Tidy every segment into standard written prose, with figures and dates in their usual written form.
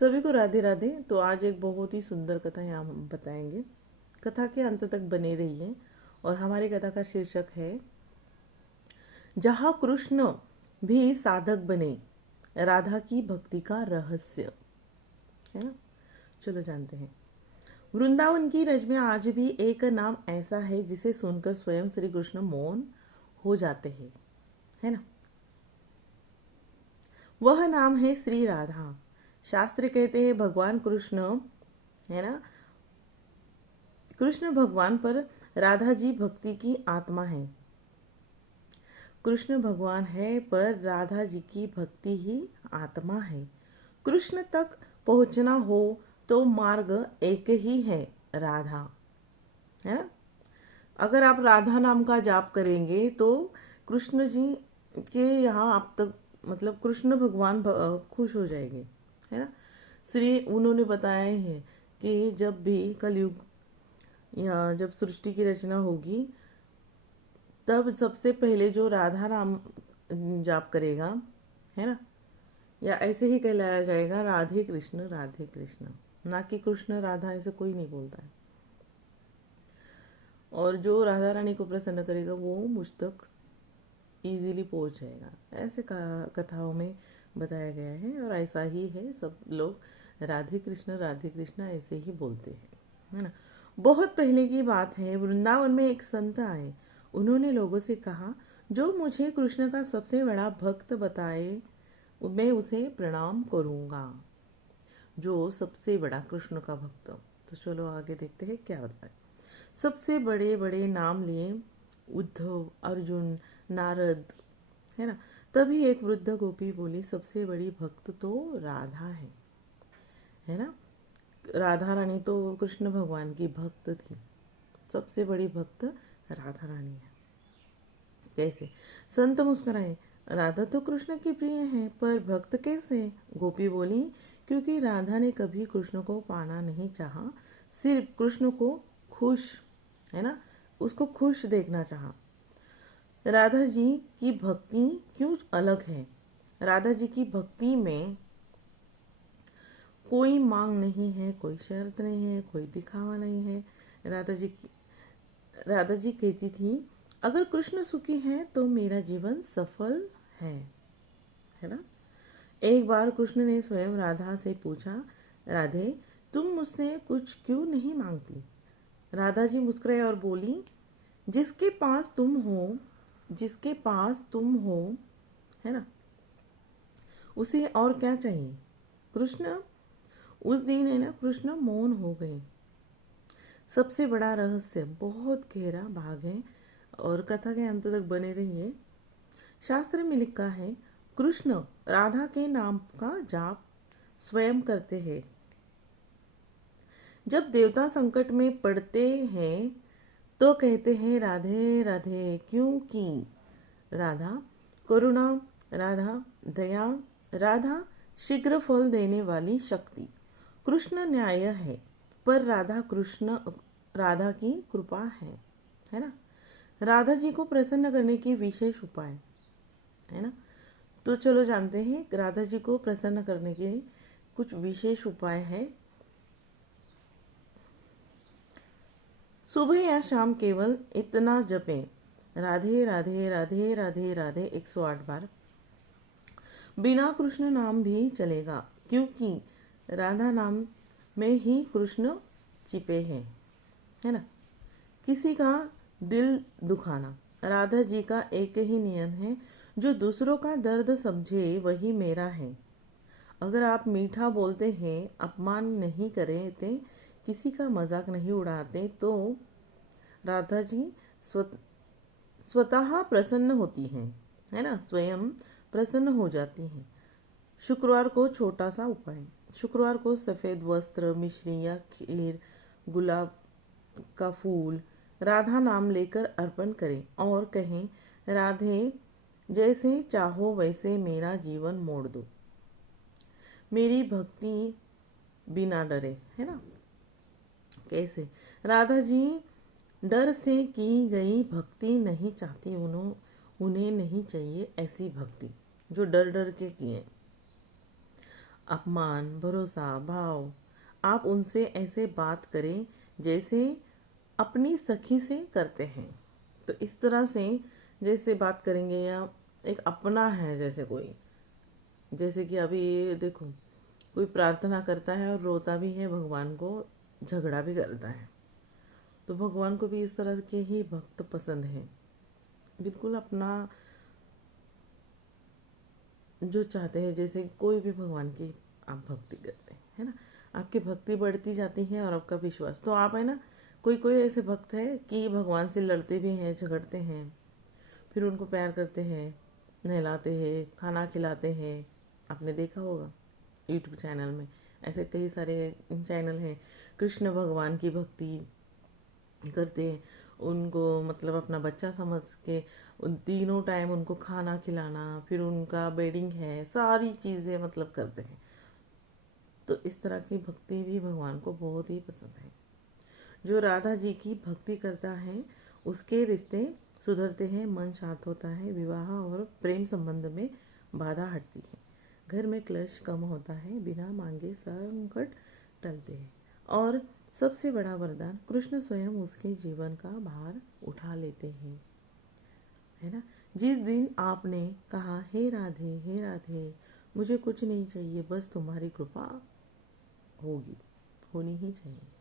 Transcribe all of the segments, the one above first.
सभी को राधे राधे। तो आज एक बहुत ही सुंदर कथा यहाँ हम बताएंगे। कथा के अंत तक बने रहिए। और हमारी कथा का शीर्षक है जहाँ कृष्ण भी साधक बने, राधा की भक्ति का रहस्य। है ना। चलो जानते हैं। वृंदावन की रज में आज भी एक नाम ऐसा है जिसे सुनकर स्वयं श्री कृष्ण मौन हो जाते हैं। है ना। वह नाम है श्री राधा। शास्त्र कहते हैं भगवान कृष्ण, है ना, कृष्ण भगवान पर राधा जी भक्ति की आत्मा है। कृष्ण भगवान है पर राधा जी की भक्ति ही आत्मा है। कृष्ण तक पहुंचना हो तो मार्ग एक ही है, राधा। है ना। अगर आप राधा नाम का जाप करेंगे तो कृष्ण जी के यहाँ आप तक मतलब कृष्ण भगवान खुश हो जाएंगे। है ना। श्री उन्होंने बताया है कि जब भी कलयुग या जब सृष्टि की रचना होगी तब सबसे पहले जो राधा नाम जाप करेगा, है ना, या ऐसे ही कहलाया जाएगा राधे कृष्ण, ना कि कृष्ण राधा, ऐसे कोई नहीं बोलता है। और जो राधा रानी को प्रसन्न करेगा वो मुझ तक इजीली पहुंच जाएगा, ऐसे कथाओं में बताया गया है। और ऐसा ही है, सब लोग राधे कृष्ण ऐसे ही बोलते हैं। है ना। बहुत पहले की बात है, वृंदावन में एक संत आए। उन्होंने लोगों से कहा, जो मुझे कृष्ण का सबसे बड़ा भक्त बताए मैं उसे प्रणाम करूंगा। जो सबसे बड़ा कृष्ण का भक्त। तो चलो आगे देखते हैं क्या बताए। सबसे बड़े बड़े नाम लिए, उद्धव, अर्जुन, नारद। है ना। तभी एक वृद्ध गोपी बोली, सबसे बड़ी भक्त तो राधा है ना। राधा रानी तो कृष्ण भगवान की भक्त थी। सबसे बड़ी भक्त राधा रानी है। कैसे? संत मुस्कुराए, राधा तो कृष्ण की प्रिय है, पर भक्त कैसे? गोपी बोली, क्योंकि राधा ने कभी कृष्ण को पाना नहीं चाहा, सिर्फ कृष्ण को खुश, है ना, उसको खुश देखना चाहा। राधा जी की भक्ति क्यों अलग है? राधा जी की भक्ति में कोई मांग नहीं है, कोई शर्त नहीं है, कोई दिखावा नहीं है। राधा जी कहती थी, अगर कृष्ण सुखी है तो मेरा जीवन सफल है ना। एक बार कृष्ण ने स्वयं राधा से पूछा, राधे, तुम मुझसे कुछ क्यों नहीं मांगती? राधा जी मुस्कुराई और बोली, जिसके पास तुम हो, जिसके पास तुम हो, है ना, उसे और क्या चाहिए? कृष्ण उस दिन, है ना, कृष्ण मौन हो गए। सबसे बड़ा रहस्य बहुत गहरा भाग है और कथा के अंत तक बने रहिए। शास्त्र में लिखा है, कृष्ण राधा के नाम का जाप स्वयं करते हैं। जब देवता संकट में पड़ते हैं तो कहते हैं, राधे राधे, क्योंकि राधा करुणा, राधा दया, राधा शीघ्र फल देने वाली शक्ति। कृष्ण न्याय है पर राधा की कृपा है ना। राधा जी को प्रसन्न करने की विशेष उपाय, है ना। तो चलो जानते हैं राधा जी को प्रसन्न करने के कुछ विशेष उपाय है। सुबह या शाम केवल इतना जपें, राधे राधे राधे राधे राधे 108 बार। बिना कृष्ण नाम भी चलेगा, क्योंकि राधा नाम में ही कृष्ण छिपे हैं, है ना। किसी का दिल दुखाना, राधा जी का एक ही नियम है, जो दूसरों का दर्द समझे वही मेरा है। अगर आप मीठा बोलते हैं, अपमान नहीं करते, किसी का मजाक नहीं उड़ाते, तो राधा जी स्वतः प्रसन्न होती हैं, है ना, स्वयं प्रसन्न हो जाती हैं। शुक्रवार को छोटा सा उपाय, शुक्रवार को सफ़ेद वस्त्र, मिश्री या खीर, गुलाब का फूल राधा नाम लेकर अर्पण करें और कहें, राधे, जैसे चाहो वैसे मेरा जीवन मोड़ दो, मेरी भक्ति बिना डरे। है ना। कैसे? राधा जी डर से की गई भक्ति नहीं चाहती, उन्हें नहीं चाहिए ऐसी भक्ति जो डर डर के किए। अपमान, भरोसा, भाव, आप उनसे ऐसे बात करें जैसे अपनी सखी से करते हैं। तो इस तरह से जैसे बात करेंगे, या एक अपना है जैसे कोई, जैसे कि अभी देखो कोई प्रार्थना करता है और रोता भी है, भगवान को झगड़ा भी करता है, तो भगवान को भी इस तरह के ही भक्त पसंद हैं। बिल्कुल अपना जो चाहते हैं, जैसे कोई भी भगवान की आप भक्ति करते हैं, है ना, आपकी भक्ति बढ़ती जाती है और आपका विश्वास, तो आप है ना, कोई कोई ऐसे भक्त है कि भगवान से लड़ते भी हैं, झगड़ते हैं, फिर उनको प्यार करते हैं, नहलाते हैं, खाना खिलाते हैं। आपने देखा होगा यूट्यूब चैनल में ऐसे कई सारे चैनल हैं, कृष्ण भगवान की भक्ति करते हैं, उनको मतलब अपना बच्चा समझ के उन तीनों टाइम उनको खाना खिलाना, फिर उनका बेडिंग है, सारी चीज़ें मतलब करते हैं। तो इस तरह की भक्ति भी भगवान को बहुत ही पसंद है। जो राधा जी की भक्ति करता है उसके रिश्ते सुधरते हैं, मन शांत होता है, विवाह और प्रेम संबंध में बाधा हटती है, घर में क्लेश कम होता है, बिना मांगे संकट टलते हैं, और सबसे बड़ा वरदान कृष्ण स्वयं उसके जीवन का भार उठा लेते हैं, है ना। जिस दिन आपने कहा हे राधे मुझे कुछ नहीं चाहिए, बस तुम्हारी कृपा होगी, होनी ही चाहिए।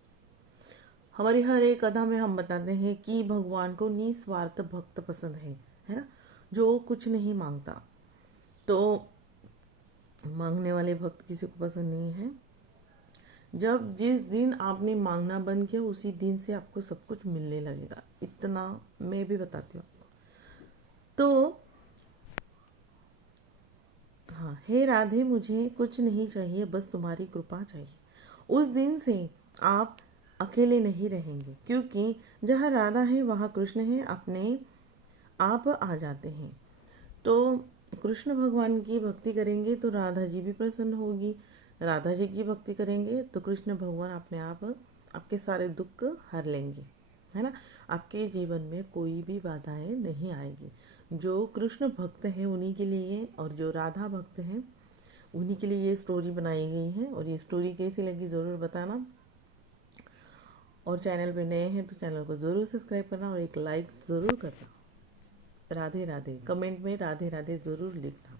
हमारी हर एक अदा में हम बताते हैं कि भगवान को निस्वार्थ भक्त पसंद है ना, जो कुछ नहीं मांगता। तो मांगने वाले भक्त किसी को पसंद नहीं है। जब जिस दिन आपने मांगना बंद किया उसी दिन से आपको सब कुछ मिलने लगेगा, इतना मैं भी बताती हूँ आपको। तो हाँ, हे राधे मुझे कुछ नहीं चाहिए, बस तुम्हारी कृपा चाहिए। उस दिन से आप अकेले नहीं रहेंगे, क्योंकि जहाँ राधा है वहाँ कृष्ण है, अपने आप आ जाते हैं। तो कृष्ण भगवान की भक्ति करेंगे तो राधा जी भी प्रसन्न होगी, राधा जी की भक्ति करेंगे तो कृष्ण भगवान अपने आप आपके सारे दुख हर लेंगे, है ना। आपके जीवन में कोई भी बाधाएं नहीं आएगी। जो कृष्ण भक्त हैं उन्हीं के लिए, और जो राधा भक्त हैं उन्हीं के लिए ये स्टोरी बनाई गई है। और ये स्टोरी कैसी लगी ज़रूर बताना, और चैनल पे नए हैं तो चैनल को ज़रूर सब्सक्राइब करना और एक लाइक ज़रूर करना। राधे राधे, कमेंट में राधे राधे ज़रूर लिखना।